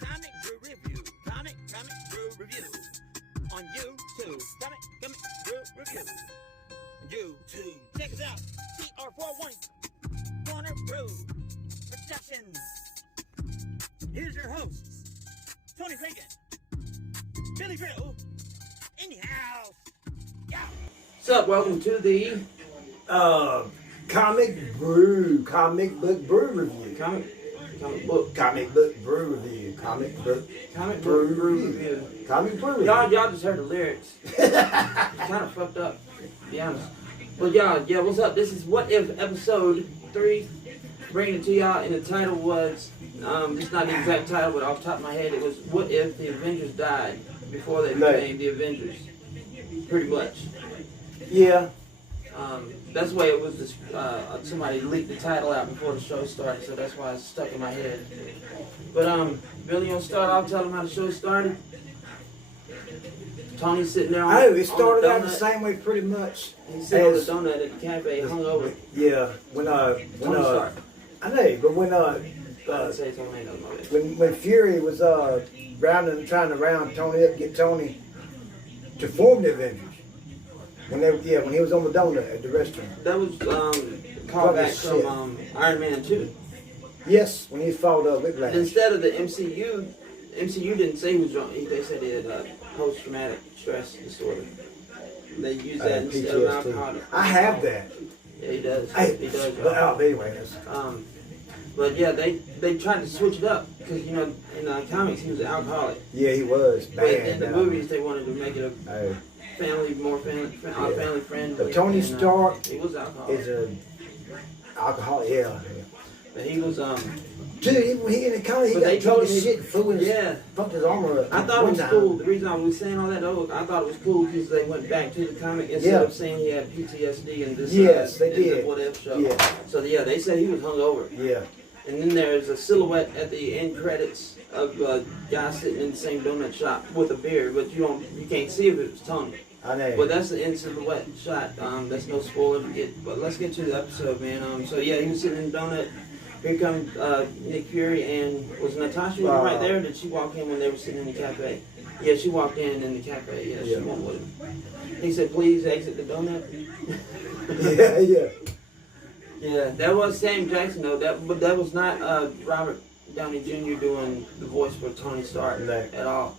Comic Brew Review. Comic Brew Review. On YouTube. Comic Brew Review. On YouTube. Check us out. TR41 Corner Brew Productions. Here's your hosts, Tony Regan, Billy Brew, in the house. Yeah. What's up? Welcome to the Comic book brew review. comic book Brew review. Comic brew review. Comic brew review. Y'all just heard the lyrics. Kind of fucked up, to be honest. But yeah, what's up? This is What If episode 3. Bringing it to y'all, and the title was it's not the exact title, but off the top of my head, it was What If the Avengers Died Before They Became the Avengers. Pretty much. Yeah. That's the way it was. Somebody leaked the title out before the show started, so that's why it's stuck in my head. But Billy, you want to start off? Tell them how the show started. Tony's sitting there on. Oh, it started out the same way, pretty much. He's sitting on the donut at the cafe, hungover. Yeah. When Tony started. I know, but when Fury was trying to round Tony up, get Tony to form the Avengers. When he was on the donut at the restaurant. That was callback from Iron Man 2. Yes, when he fought Whiplash. Instead of the MCU didn't say he was drunk. They said he had post-traumatic stress disorder. They used that instead of alcohol. I have that. Yeah, he does. He does. But anyway, but yeah, they tried to switch it up because in the comics he was an alcoholic. Yeah, he was. But in the movies they wanted to make it a family friend. But Tony Stark he was alcoholic. is an alcoholic. Yeah. But he was Dude, when he in the comic, he got drunk as shit and fucked his armor up. I thought it was cool. The reason I was saying all that though, I thought it was cool because they went back to the comic instead of saying he had PTSD and this. Yes, they did. The What If show. Yeah. So yeah, they said he was hungover. Yeah. And then there's a silhouette at the end credits of a guy sitting in the same donut shop with a beer, but you can't see if it was Tony. I know. But that's the end silhouette shot. That's no spoiler to get. But let's get to the episode, man. So yeah, he was sitting in the donut. Here comes Nick Fury, and was Natasha right there? Or did she walk in when they were sitting in the cafe? Yeah, she walked in the cafe. Yeah, she went with him. He said, "Please exit the donut." Yeah. Yeah, that was Sam Jackson though. But that was not Robert Downey Jr. doing the voice for Tony Stark at all.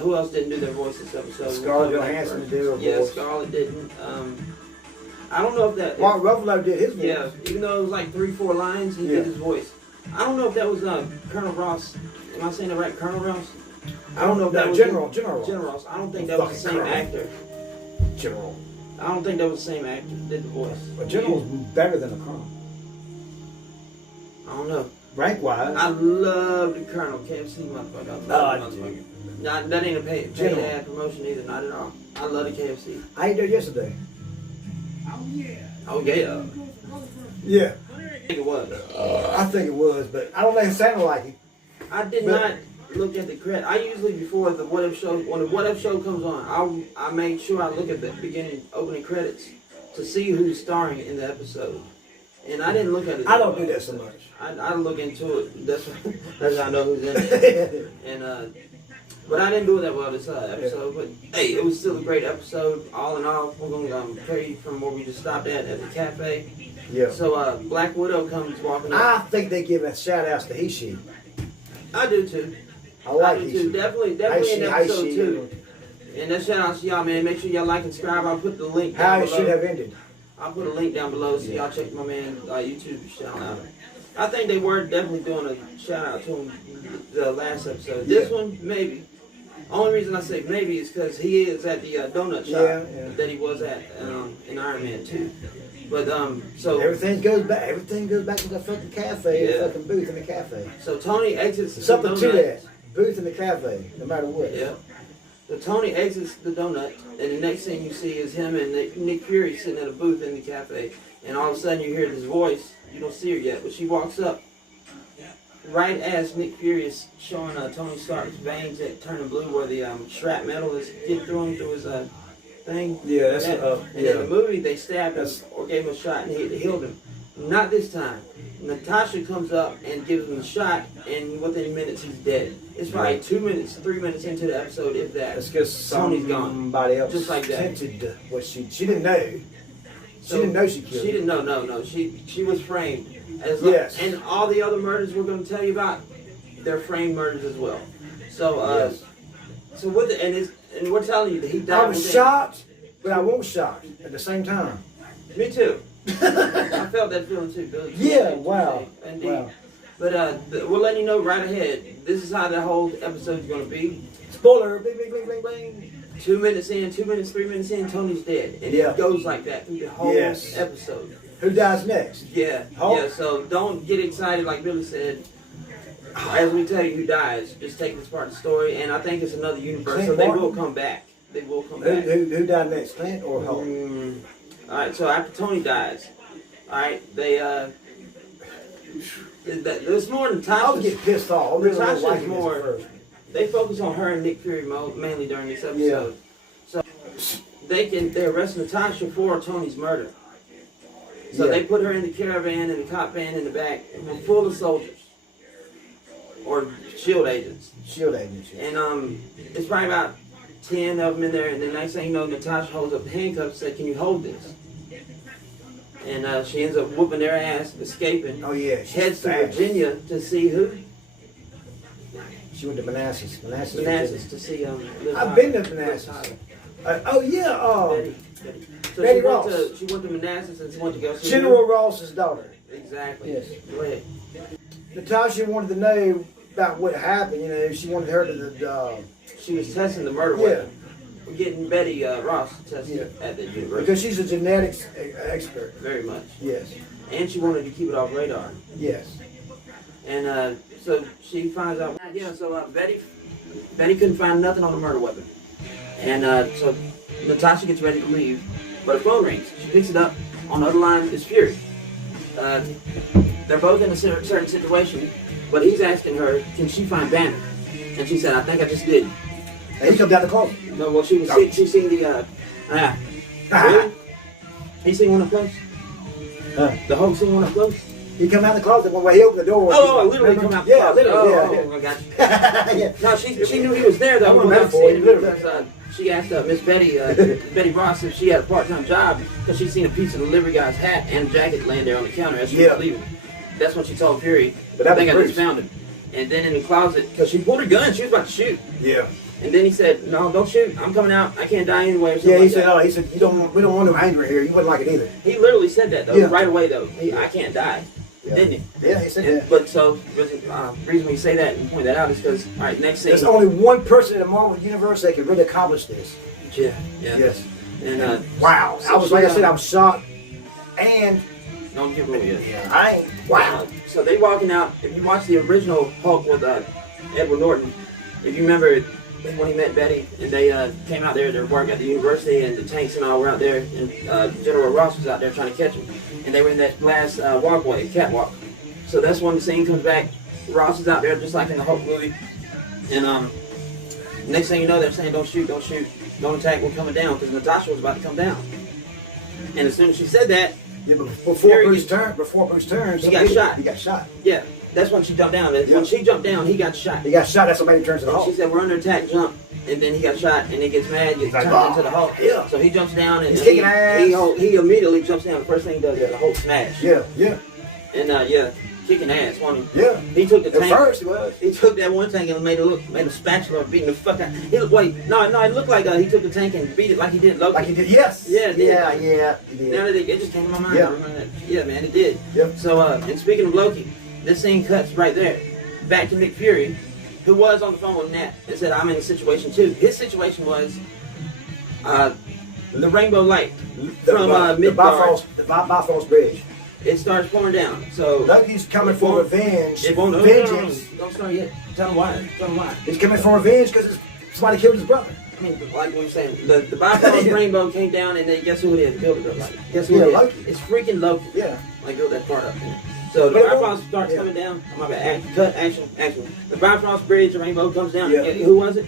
Who else didn't do their voice this episode? Scarlett Johansson did her voice. Yeah, Scarlett didn't. I don't know if that. Mark Ruffalo did his voice. Yeah, even though it was like 3-4 lines, he did his voice. I don't know if that was Colonel Ross. Am I saying that right? Colonel Ross? I don't know if that was General Ross. I don't think that was the same actor. General. I don't think that was the same actor that did the voice. A general's better than a colonel. I don't know. Rank wise. I love the Colonel KFC motherfucker. I love the motherfucker. Not, that ain't a paid ad promotion either, not at all. I love the KFC. I ate there yesterday. Oh yeah. Yeah. I think it was. I think it was, but I don't think it sounded like it. I did not look at the credit. I usually before the What If show, when the What If show comes on, I make sure I look at the opening credits to see who's starring in the episode. And I didn't look at it. I don't do that so much. I look into it. That's how I know who's in it. And but I didn't do it that well this episode. But hey, it was still a great episode. All in all, we're gonna carry from where we just stopped at the cafe. Yeah. So Black Widow comes walking up. I think they give a shout outs to He-She. I do too. I like He-She. Definitely in episode 2. And that shout out to y'all, man. Make sure y'all like and subscribe. I'll put the link down below. How it should have ended. I'll put a link down below so y'all check my man YouTube shout out. I think they were definitely doing a shout out to him the last episode. This one, maybe. Only reason I say maybe is because he is at the donut shop that he was at in Iron Man 2. But so everything goes back to the fucking cafe, the fucking booth in the cafe. So Tony exits something the donut. To that booth in the cafe, no matter what. Yeah. So Tony exits the donut, and the next thing you see is him and Nick Fury sitting at a booth in the cafe, and all of a sudden you hear this voice. You don't see her yet, but she walks up right as Nick Fury is showing Tony Stark's veins that turning blue, where the shrapnel is getting through his thing. Yeah, that's and in the movie they stabbed him or gave him a shot and it healed him. Not this time. Natasha comes up and gives him a shot, and within minutes he's dead. It's probably 2 minutes, 3 minutes into the episode, if that. It's because Tony's gone. somebody else Just like that. tempted what she didn't know. She didn't know she killed. She didn't know. No. She was framed. Yes. And all the other murders we're going to tell you about, they're framed murders as well. So Yes. so with it, and we're telling you that he died. I was shocked, but I wasn't shocked at the same time. Me too. I felt that feeling too, Billy. Yeah, wow. Indeed. Wow. But we're letting you know right ahead. This is how the whole episode is going to be. Spoiler, bling, bling, bling, bling, bling. 2 minutes in, 2 minutes, 3 minutes in, Tony's dead. And Yeah. it goes like that through the whole Yes. episode. Who dies next? Yeah. Hulk? Yeah, so don't get excited like Billy said. As we tell you who dies, just take this part of the story. And I think it's another universe, Clint so they Barton? will come back. They will come Who, back. who died next, Clint or Hulk? Alright, so after Tony dies, alright, there's more than I was Tasha. getting pissed off. I really Natasha's wasn't liking this more- at first. They focus on her and Nick Fury mainly during this episode. Yeah. So they arrest Natasha for Tony's murder. So Yeah. they put her in the caravan and the cop van in the back, full of soldiers or shield agents. Shield agents. Yeah. And it's probably about 10 of them in there. And the next thing you know, Natasha holds up the handcuffs and said, "Can you hold this?" And she ends up whooping their ass, escaping. Oh yeah. She's Heads to fast. Virginia to see who? She went to Manassas. Manassas to see Liv I've Tyler. been to Liv Manassas. Tyler. Oh yeah. Betty. So Betty she Ross. went to Manassas and she went to go see General Ross's daughter. who? Exactly. Yes. Go ahead. Natasha wanted to know about what happened. You know, she wanted her to. She was testing the murder Yeah. weapon. We're getting Betty Ross tested Yeah. at the university. Because she's a genetics expert. Very much. Yes. And she wanted to keep it off radar. Yes. And so she finds out. Yeah. So Betty couldn't find nothing on the murder weapon. And so Natasha gets ready to leave, but her phone rings. She picks it up. On the other line is Fury. They're both in a certain situation, but he's asking her, can she find Banner? And she said, I think I just did. And he comes down the closet. No, well, she seen the, really? He seen one up close? The whole scene one up close? He come out the closet when he opened the door. Literally come out the Yeah, closet. literally, I got you. yeah. No, she knew he was there though. I When remember I seen him literally. because she asked Miss Betty, Betty Ross, if she had a part-time job because she seen a piece of the delivery guy's hat and jacket laying there on the counter as she was leaving. That's when she told Fury. But I that think I was just found him. And then in the closet, because she pulled her gun, she was about to shoot. Yeah. And then he said, "No, don't shoot. I'm coming out. I can't die anyway." Or something Yeah, he like said, that. "Oh, he said we don't want no anger here. You wouldn't like it either." He literally said that though, Yeah. right away though. I can't die, Yeah. didn't he? Yeah, he said And, that. But so reason we say that and point that out is because all right, next thing. There's only one person in the Marvel universe that can really accomplish this. Yeah. Yes. And Wow. so I was she, like I said, I was shocked. And don't give away yet. yeah, I ain't. Wow. So they walking out. If you watch the original Hulk with Edward Norton, if you remember when he met Betty and they came out there to work at the university and the tanks and all were out there and General Ross was out there trying to catch him and they were in that glass walkway, catwalk. So that's when the scene comes back. Ross is out there just like in the Hulk movie, and next thing you know they're saying don't shoot, don't shoot, don't attack, we're coming down because Natasha was about to come down. And as soon as she said that, Yeah, but before Bruce turned, He got shot. He got shot. yeah, that's when she jumped down. When she jumped down, he got shot. He got shot. That's what made him turn to the And Hulk. she said, we're under attack, jump. And then he got shot, and he gets mad, gets like, turned "Oh, into the Hulk. yeah." So he jumps down, and He's he, kicking ass. he immediately jumps down. The first thing he does is the Hulk smash. Yeah, yeah, And kicking ass. One, yeah. he took the At tank. first, he was. He took that one tank and made a spatula, beating the fuck out. He looked it looked like he took the tank and beat it like he did Loki. Like he did. Yes. Yeah, it did. Yeah, he did. Now that it just came to my mind. Yeah. I remember that. Yeah, man, it did. Yep. So, and speaking of Loki, this scene cuts right there. Back to Nick Fury, who was on the phone with Nat and said, I'm in a situation too. His situation was the rainbow light from the Midgard. Bifrost Bridge. It starts pouring down. So Loki's coming for revenge. It won't. Vengeance. Don't start yet. Tell him why. Tell him why. He's coming for revenge because somebody killed his brother. I mean, like we were saying, the Bifrost rainbow came down, and then guess who it is? Build it up. Like, guess who it is? Loki. It's freaking Loki. Yeah. Like, build that part up. So the But it Bifrost won't- starts yeah. coming down. My bad. Action. The Bifrost bridge, the rainbow comes down. Yeah. Who was it?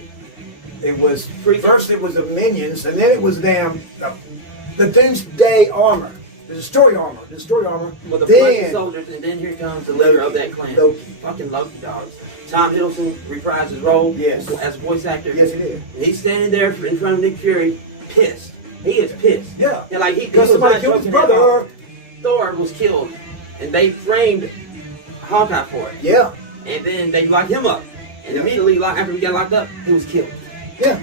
It was first. It was the minions, and then it was the Doomsday armor. The destroy armor. With a bunch of soldiers, and then here comes the leader of that clan. Loki. Fucking Loki dogs. Tom Hiddleston reprised his role as voice actor. Yes, he did. And he's standing there in front of Nick Fury, pissed. He is pissed. Yeah. And like Because somebody killed his brother. Thor was killed, and they framed Hawkeye for it. Yeah. And then they locked him up, and immediately after he got locked up, he was killed. Yeah.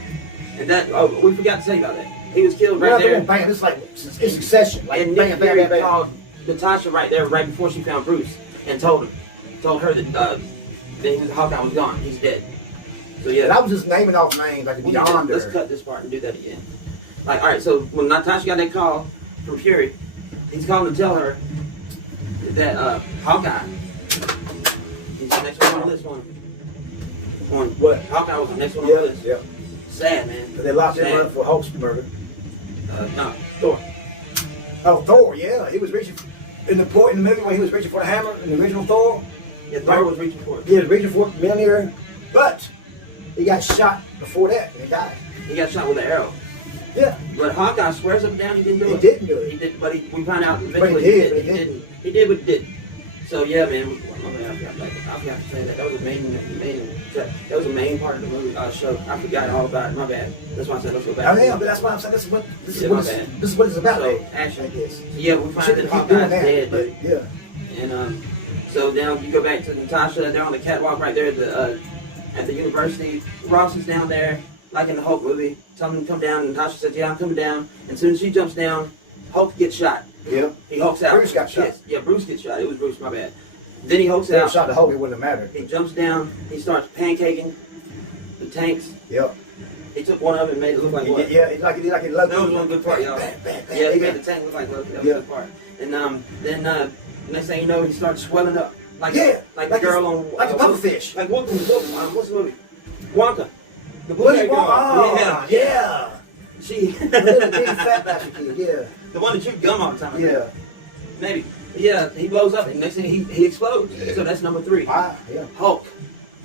And that we forgot to say about that. He was killed right there. Bam, it's like in succession. Like And bam, Nick bam, Fury bam, bam. called Natasha right there, right before she found Bruce, and told her that Hawkeye was gone. He's dead. So yeah, And I was just naming off names like beyond let's her. cut this part and do that again. Like, all right, so when Natasha got that call from Fury, he's calling to tell her that Hawkeye, he's the next one on the list. What? Hawkeye was the next one on the list. Yeah. Sad, man. They locked him up for Hulk's murder. No, Thor. Oh, Thor, yeah. He was reaching in the movie when he was reaching for the hammer in the original Thor. Yeah, Thor was reaching for it. He was reaching for it, Mjolnir, but he got shot before that and he died. He got shot with an arrow. Yeah. But Hawkeye swears up and down he didn't do it. He didn't do it. He did, but we found out But eventually he did. he didn't. He did, but he didn't. So yeah, man. I forgot to say that. That was a main part of the movie show. I forgot all about it. My bad. That's why I said let's go back. I mean, but that's why I'm saying this is what it's about. So action. I guess. So, yeah, we find that Keep Hawkeye's doing that, dead. but yeah. And so now you go back to Natasha. They're on the catwalk right there at the university. Ross is down there, like in the Hulk movie. Telling him to come down. And Natasha says, "Yeah, I'm coming down." And as soon as she jumps down, Hulk gets shot. Yeah. He hulks out. Bruce got shot. Yes. Yeah, Bruce gets shot. It was Bruce. My bad. Then he hulks They out. shot the Hulk, it wouldn't have mattered. He jumps down. He starts pancaking the tanks. Yep. He took one of them and made it look like what? Yeah, like Loki. That was one good part, y'all. Bam, bam, bam, Yeah, he bam. made the tank look like Loki. That was a good part. And then next thing you know, he starts swelling up. Like the girl on like a pufferfish. Like what's the movie? Wonka. The Willy blue girl. Wonka. Yeah. She. The little bitty fat bastard kid. Yeah. The one that chewed gum all the time. Yeah. Maybe. Yeah, he blows up and next thing he explodes. So that's number 3. Wow. Yeah. Hulk.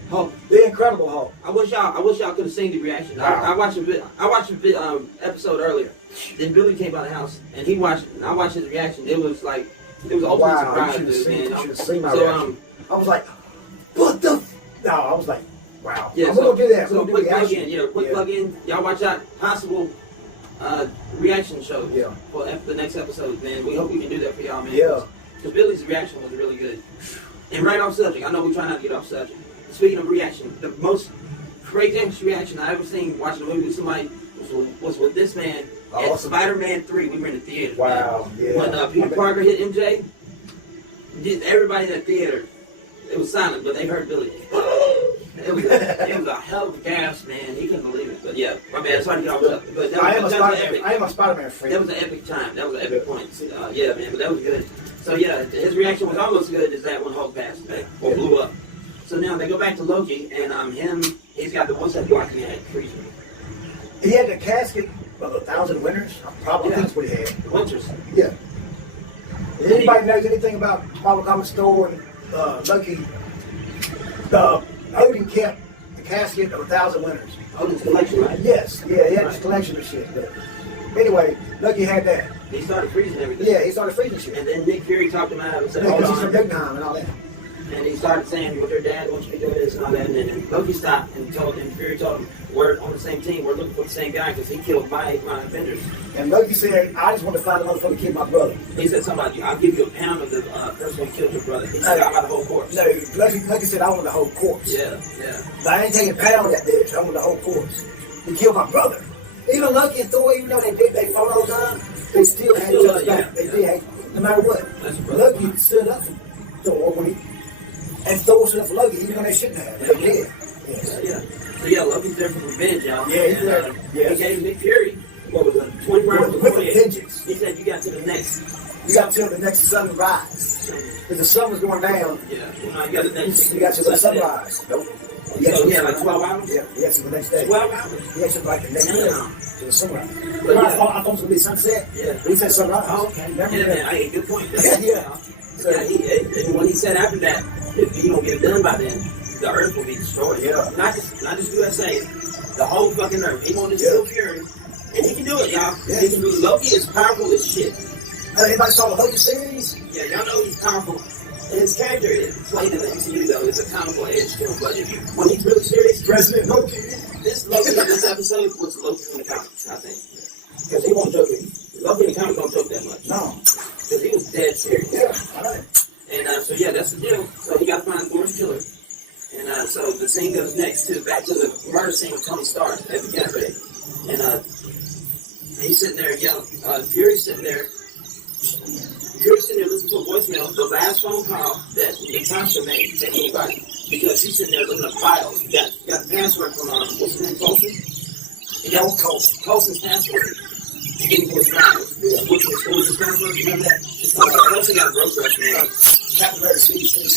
The Incredible Hulk. I wish y'all could have seen the reaction. Wow. I watched a episode earlier. Then Billy came by the house and I watched his reaction. It was ultimate surprise, You dude, man. should have seen my So reaction. I was like, what the? No, I was like, wow. yeah, I'm gonna do that. So I'm gonna quick do plug reaction. in, plug in. Y'all watch out possible reaction shows Yeah. for the next episode, man. We hope we can do that for y'all, man. Yeah. Because Billy's reaction was really good. And right off subject, I know we try not to get off subject. Speaking of reaction, the most craziest reaction I ever seen watching a movie with somebody was with this man at Spider-Man 3. We were in the theater. Wow. Man. Yeah. When Peter Parker hit MJ, everybody in that theater, it was silent, but they heard Billy. It was a hell of a gasp, man. He couldn't believe it. But yeah, my bad. Sorry to get off subject. But I am a Spider-Man friend. That was an epic time. That was an epic point. Yeah, man, but that was good. So yeah, his reaction was almost as good as that when Hulk passed away or blew up. So now they go back to Loki, and he's got the one set like he had freezer. He had the casket of 1,000 Winters. Probably that's what he had. Winters. Yeah. If anybody knows anything about Marvel Comics Store and Loki, Odin kept the casket of 1,000 Winters. Odin's collection, right? Yes. Yeah, he had his collection of shit. But anyway, Loki had that. He started freezing everything. Yeah, he started freezing shit. And then Nick Fury talked him out and said, hold Because he's from on. Jotunheim and all that. And he started saying, "What your dad wants you to do this and all that." And then Loki stopped and Fury told him, "We're on the same team. We're looking for the same guy because he killed my Avengers." And Loki said, I just want to find a motherfucker who killed my brother. He said something like, "I'll give you a pound of the person who killed your brother." He said, "I got the whole corpse." No, Loki said, I want the whole corpse. Yeah. But I ain't taking a pound of that bitch. I want the whole corpse. He killed my brother. Even Loki and Thor, even though they fought all the time, they still had each other's back. They did, no matter what. Loki stood up for Thor when and Thor stood up for Loki, even though they shouldn't have. They did. Yeah. So yeah, Loki's there for revenge, y'all. Yeah, he's there. He gave Nick Fury, what was it, 24 hours With before a vengeance. He said, "You got to the next." You got till the next sunrise. Because the sun was going down. Yeah. Well, no, you got the next. You got till the sunrise. Nope. So yeah, like 12 hours. Yeah, till the next day. 12 hours. Yeah, till like the next day. To the sunrise. But I yeah. thought it was going to be sunset. Yeah. He said sunrise. Oh, okay. Remember Yeah, that? man. Hey, good point. Yeah. So and when he said after that, if he don't get it done by then, the Earth will be destroyed. Yeah. Not just USA, the whole fucking Earth. He wanted to kill Fury, and he can do it, y'all. Yeah. Loki is powerful as shit. Everybody saw the Loki series? Yeah, y'all know he's powerful. His character is played in the MCU though. It's a comical edge to him, but when he's really serious, President Loki. this Loki in this episode was Loki from the comics, I think. Because he won't joke with you. Loki in the comics don't joke that much. No. Because he was dead serious. Yeah, I know. And so yeah, that's the deal. So he got to find Thor's killer. And so the scene goes next to back to the murder scene with Tony Stark at the cafe. And he's sitting there yelling. Fury's sitting there. Fury's sitting there listening to a voicemail. The last phone call that Natasha made to anybody. Because she's sitting there looking up files. Got the password from what's his name, Colson? Colson's password. She didn't get his files. What was his password? Remember that? Colson got a broke rush, man. Captain America sees things.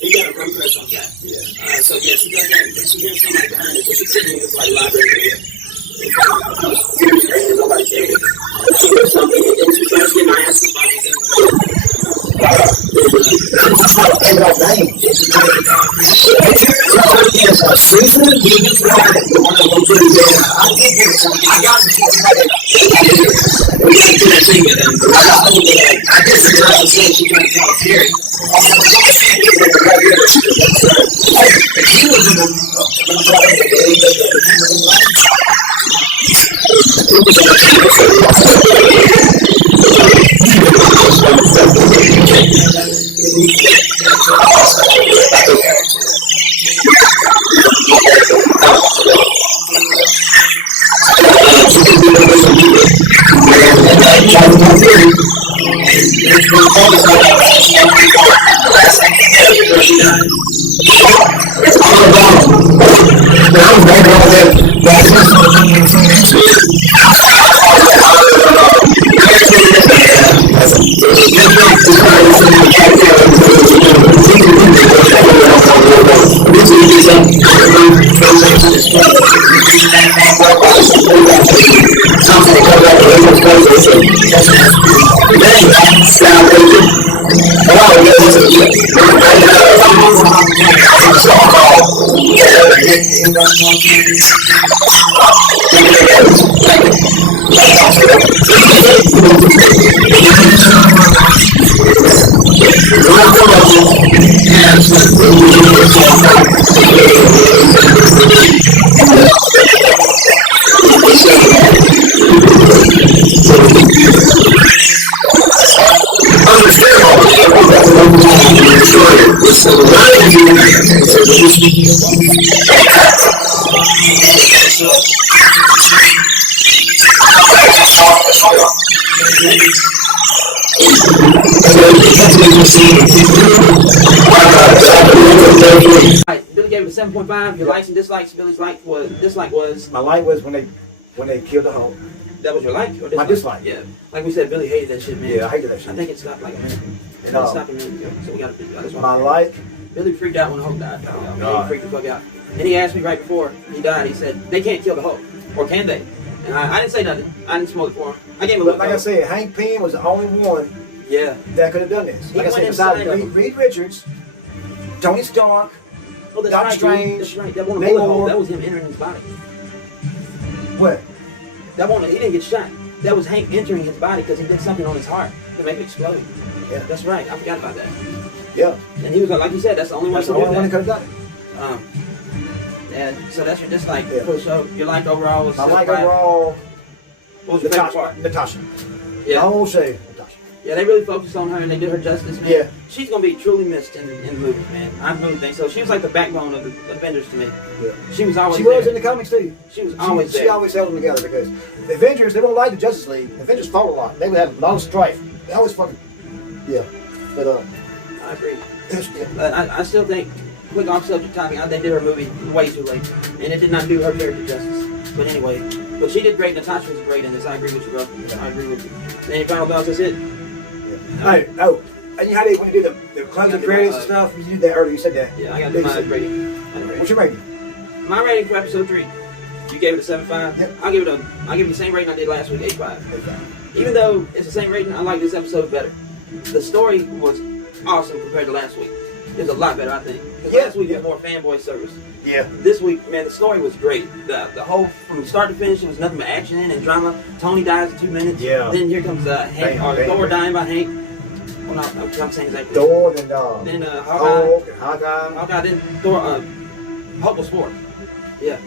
He got a broke rush on that. So yeah, she does that. And she hears somebody behind her. So she's sitting in this like library. And nobody cares. She hears something and then she starts getting her ass somebody. Billy gave it a 7.5. Your likes and dislikes. Billy's dislike was. My like was when they killed the Hulk. That was your like or dislike? My dislike. Yeah. Like we said, Billy hated that shit, man. Yeah, I hated that shit. I think it stopped like a minute. And, It stopped a minute ago. So we got to. My like. Billy freaked out when Hulk died. God. He freaked the fuck out. And he asked me right before he died. He said, "They can't kill the Hulk, or can they?" And I didn't say nothing. I didn't smoke it for him. I gave him a look. Like I said, Hank Pym was the only one Yeah. that could have done this. He Like I said, went besides inside of him. Reed Richards, Tony Stark, Oh, that's Doctor right, Strange, That's right. That wasn't a bullet hole. Namor. That was him entering his body. what? That wasn't. He didn't get shot. That was Hank entering his body because he did something on his heart to make it explode. Yeah. That's right. I forgot about that. Yeah. And he was like you said, that's the only one That's the who only one did that that. could have done it. And so that's your dislike Yeah. for the show. Your like overall was My like 75. overall, What was your favorite part? Natasha. Yeah. I won't say Natasha. Yeah, they really focused on her and they did her justice, man. Yeah. She's gonna be truly missed in the movies, man. I really think so. She was like the backbone of the Avengers to me. Yeah. She was always She was there. in the comics too. She was always She there. always held them together because the Avengers, they don't like the Justice League. The Avengers fought a lot. They would have a lot of strife. They always fucking, yeah. But I agree. yeah. But I still think, quick off subject topic, I think they did her movie way too late. And it did not do her character justice. But anyway, but she did great. Natasha was great in this. I agree with you, bro. I agree with you. Any final thoughts? That's it. Hey, oh, and you had it when you did the closing credits and stuff. You did that earlier. You said that. Yeah, I got to do my rating. What's your rating? My rating for episode 3. You gave it a 7.5. Yep. I'll give you the same rating I did last week, 8.5. Even though it's the same rating, I like this episode better. The story was awesome compared to last week. It was a lot better, I think. Because Yeah, last week yeah. was more fanboy service. Yeah. This week, man, the story was great. The whole, from start to finish, it was nothing but action and drama. Tony dies in 2 minutes. Yeah. Then here comes Hank, Bam, or bam, Thor bam. dying by Hank. Well, no, I'm saying exactly. Thor and Then Hawkeye. Hulk and Hawkeye. Hawkeye, then Thor, Hulk was fourth. Yeah.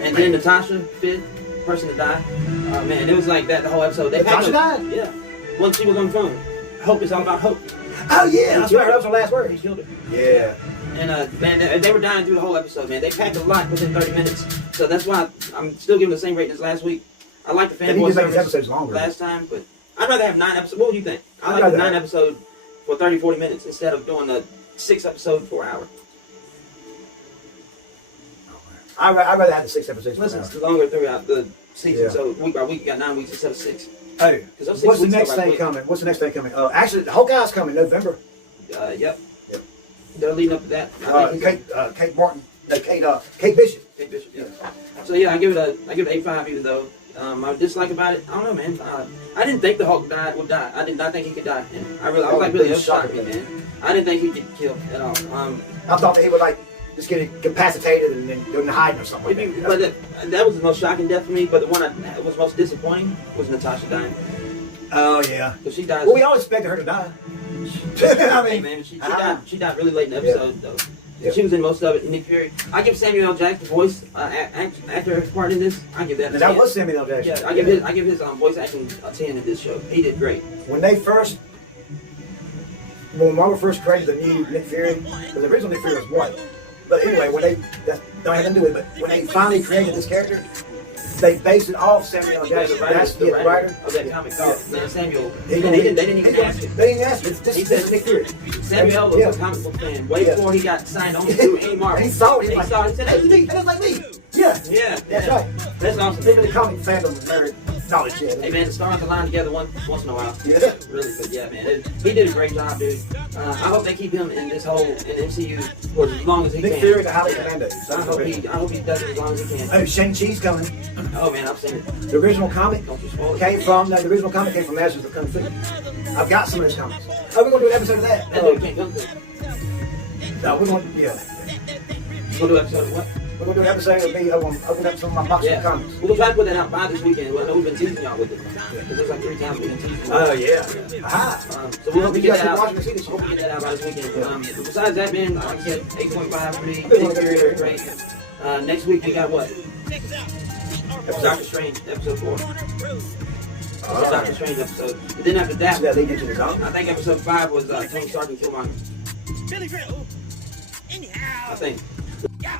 And then Natasha, fifth person to die. Oh, man, it was like that the whole episode. They Natasha died? Yeah. Once she was on the phone. Hope is all about hope. Oh yeah, that's right. That was her last word. He killed her. Yeah. And man, they were dying through the whole episode, man. They packed a lot within 30 minutes. So that's why I'm still giving the same rating as last week. I like the They need fanboy to make these service episodes longer. last time, but I'd rather have 9 episodes. What would you think? I I'd like rather the 9 have- episode for 30, 40 minutes instead of doing the 6 episode for an hour. I'd rather have the 6 episodes. Listen, per it's longer throughout the season, Yeah. so week by week you got 9 weeks instead of 6. hour. Hey, those 6 what's the weeks next go by thing quick. coming? What's the next thing coming? Actually, Hawkeye's coming November. Yep. Yep. They're leading up to that. I think Kate Martin. No, Kate Bishop. Kate Bishop, yeah. So yeah, I give it 8.5 even though I dislike about it. I don't know, man. I didn't think the Hulk would die. I did not think he could die. And I was like really shocked, man. I didn't think he'd get killed at all. I thought that he would like just get incapacitated and then go into hiding or something like that. But that was the most shocking death for me. But the one that was most disappointing was Natasha dying. Oh yeah. Because she died. Well, we all expected her to die. I mean, Hey, man, she died really late in the episode though. Yeah. She was in most of it. Nick Fury. I give Samuel L. Jackson the voice actor part in this. I give that. and that was Samuel L. Jackson. Yeah, I give his voice acting a 10 in this show. He did great. When Marvel first created the new Nick Fury, because the original Nick Fury was white. But anyway, that don't have nothing to do with it. But when they finally created this character, they based it off Samuel L. Jackson. That's the writer of that comic. Yeah, Samuel. They didn't even ask him. They didn't ask him. This is Nick Fury. Samuel was Yeah. a comic book fan way Yeah. before he got signed on to do any Marvel. And he saw it. He saw it. He said, "That's "Hey, me. That's like me." Yeah. yeah, That's yeah. right. That's awesome. Even the comic fandom was very knowledge. Yeah. Hey man, the stars align together once in a while. Yeah. Really good. Yeah, man. He did a great job, dude. I hope they keep him in this whole MCU for as long as he Nick can. Fury, the Hollywood Commando. I hope he does it as long as he can. Oh, Shang-Chi's coming. Oh man, I've seen it. The original comic Don't you spoil it. the original comic came from Masters of Kung Fu. I've got some of those comics. Oh, we're gonna do an episode of that. That dude can't come to. No, we're gonna We'll do an episode of what? We're gonna do an episode of me opening up some of my boxes of Yeah. comics. We'll try to put that out by this weekend. Well, I know we've been teasing y'all with it. Because there's like 3 times we've been teasing y'all. Oh yeah. Aha. So we hope we You get guys that keep out. watching the series. Hope we get that out by this weekend. Besides that, man, like I said, 8.5 for me. Good Big one, Fury, good. great. Next week we got what? Doctor Strange, episode 4. Doctor Strange episode. And then after that, Yeah, they get to the comic. I think episode 5 was Tony Stark and Killmonger. Billy Drill in the I house. think. Yeah.